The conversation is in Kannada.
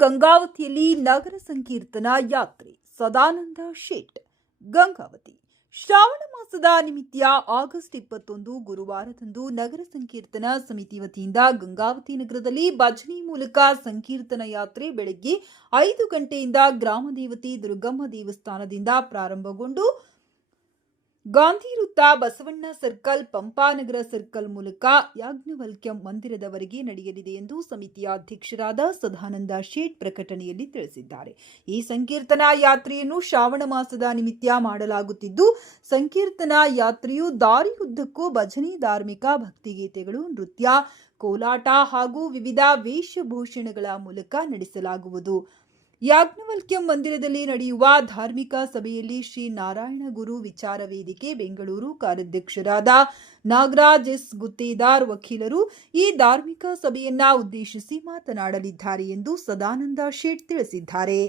ಗಂಗಾವತಿಯಲ್ಲಿ ನಗರ ಸಂಕೀರ್ತನ ಯಾತ್ರೆ, ಸದಾನಂದ ಶೇಟ್, ಗಂಗಾವತಿ. ಶ್ರಾವಣ ಮಾಸದ ನಿಮಿತ್ತ ಆಗಸ್ಟ್ ಇಪ್ಪತ್ತೊಂದು ಗುರುವಾರದಂದು ನಗರ ಸಂಕೀರ್ತನ ಸಮಿತಿ ವತಿಯಿಂದ ಗಂಗಾವತಿ ನಗರದಲ್ಲಿ ಭಜನೆ ಮೂಲಕ ಸಂಕೀರ್ತನ ಯಾತ್ರೆ ಬೆಳಗ್ಗೆ ಐದು ಗಂಟೆಯಿಂದ ಗ್ರಾಮ ದೇವತೆ ದುರ್ಗಮ್ಮ ದೇವಸ್ಥಾನದಿಂದ ಪ್ರಾರಂಭಗೊಂಡು ಗಾಂಧಿ ವೃತ್ತ ಬಸವಣ್ಣ ಸರ್ಕಲ್, ಪಂಪಾನಗರ ಸರ್ಕಲ್ ಮೂಲಕ ಯಾಜ್ಞವಲ್ಕ್ಯಂ ಮಂದಿರದವರೆಗೆ ನಡೆಯಲಿದೆ ಎಂದು ಸಮಿತಿಯ ಅಧ್ಯಕ್ಷರಾದ ಸದಾನಂದ ಶೇಟ್ ಪ್ರಕಟಣೆಯಲ್ಲಿ ತಿಳಿಸಿದ್ದಾರೆ. ಈ ಸಂಕೀರ್ತನಾ ಯಾತ್ರೆಯನ್ನು ಶ್ರಾವಣ ಮಾಸದ ನಿಮಿತ್ತ ಮಾಡಲಾಗುತ್ತಿದ್ದು, ಸಂಕೀರ್ತನಾ ಯಾತ್ರೆಯು ದಾರಿಯುದ್ದಕ್ಕೂ ಭಜನೆ, ಧಾರ್ಮಿಕ ಭಕ್ತಿಗೀತೆಗಳು, ನೃತ್ಯ, ಕೋಲಾಟ ಹಾಗೂ ವಿವಿಧ ವೇಷಭೂಷಣಗಳ ಮೂಲಕ ನಡೆಸಲಾಗುವುದು. ಯಾಜ್ಞವಲ್ಕ್ಯಂ ಮಂದಿರದಲ್ಲಿ ನಡೆಯುವ ಧಾರ್ಮಿಕ ಸಭೆಯಲ್ಲಿ ಶ್ರೀ ನಾರಾಯಣ ಗುರು ವಿಚಾರ ವೇದಿಕೆ ಬೆಂಗಳೂರು ಕಾರ್ಯಾಧ್ಯಕ್ಷರಾದ ನಾಗರಾಜ್ ಎಸ್ ಗುತ್ತೇದಾರ್ ವಕೀಲರು ಈ ಧಾರ್ಮಿಕ ಸಭೆಯನ್ನ ಉದ್ದೇಶಿಸಿ ಮಾತನಾಡಲಿದ್ದಾರೆ ಎಂದು ಸದಾನಂದ ಶೇಟ್ ತಿಳಿಸಿದ್ದಾರೆ.